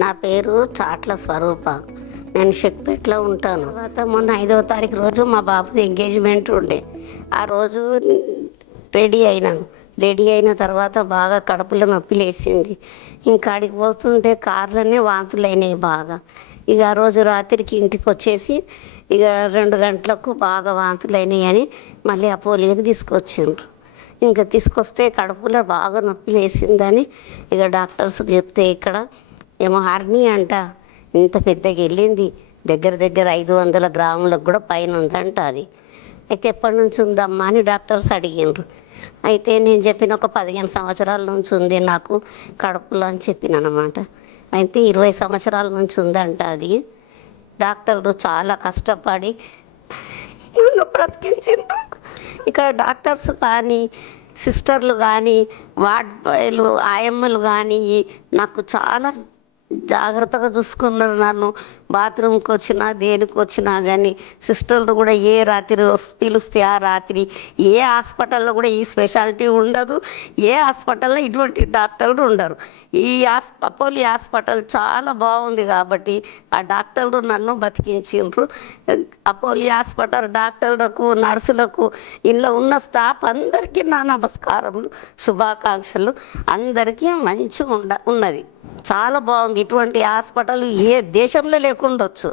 నా పేరు చాట్ల స్వరూప. నేను షెక్పేట్లో ఉంటాను. తర్వాత మొన్న 5వ తారీఖు రోజు మా బాబుది ఎంగేజ్మెంట్ ఉండే. ఆ రోజు రెడీ అయిన తర్వాత బాగా కడుపులో నొప్పి లేచింది. ఇంకా అడిగి పోతుంటే కార్లోనే వాంతులు అయినాయి బాగా. ఇక ఆ రోజు రాత్రికి ఇంటికి వచ్చేసి ఇక 2 గంటలకు బాగా వాంతులు అయినాయి అని మళ్ళీ అపోలోకి తీసుకొచ్చిండ్రు. ఇంకా తీసుకొస్తే కడుపులో బాగా నొప్పి లేచిందని ఇక డాక్టర్స్కి చెప్తే ఇక్కడ ఏమో హర్నీ అంట, ఇంత పెద్దగా వెళ్ళింది, దగ్గర దగ్గర 500 గ్రాములకు కూడా పైన ఉందంట అది. అయితే ఎప్పటి నుంచి ఉందమ్మా అని డాక్టర్స్ అడిగిండ్రు. అయితే నేను చెప్పిన ఒక 15 సంవత్సరాల నుంచి ఉంది నాకు కడుపులో అని చెప్పిన అనమాట. అయితే 20 సంవత్సరాల నుంచి ఉందంట అది. డాక్టర్లు చాలా కష్టపడి నన్ను బ్రతికించిండ్రు. ఇక్కడ డాక్టర్స్ కానీ, సిస్టర్లు కానీ, వార్డ్ బాయ్లు, ఆయమ్మలు కానీ నాకు చాలా జాగ్రత్తగా చూసుకున్నారు. నన్ను బాత్రూమ్కి వచ్చినా దేనికి వచ్చినా కానీ సిస్టర్లు కూడా ఏ రాత్రి పిలిస్తే ఆ రాత్రి, ఏ హాస్పిటల్లో కూడా ఈ స్పెషాలిటీ ఉండదు, ఏ హాస్పిటల్లో ఇటువంటి డాక్టర్లు ఉండరు. ఈ అపోలో హాస్పిటల్ చాలా బాగుంది కాబట్టి ఆ డాక్టర్లు నన్ను బతికించిండ్రు. అపోలో హాస్పిటల్ డాక్టర్లకు, నర్సులకు, ఇంట్లో ఉన్న స్టాఫ్ అందరికీ నా నమస్కారములు, శుభాకాంక్షలు. అందరికీ మంచిగా ఉన్నది, చాలా బాగుంది. ఇటువంటి హాస్పిటల్ ఏ దేశంలో లేకుండొచ్చు.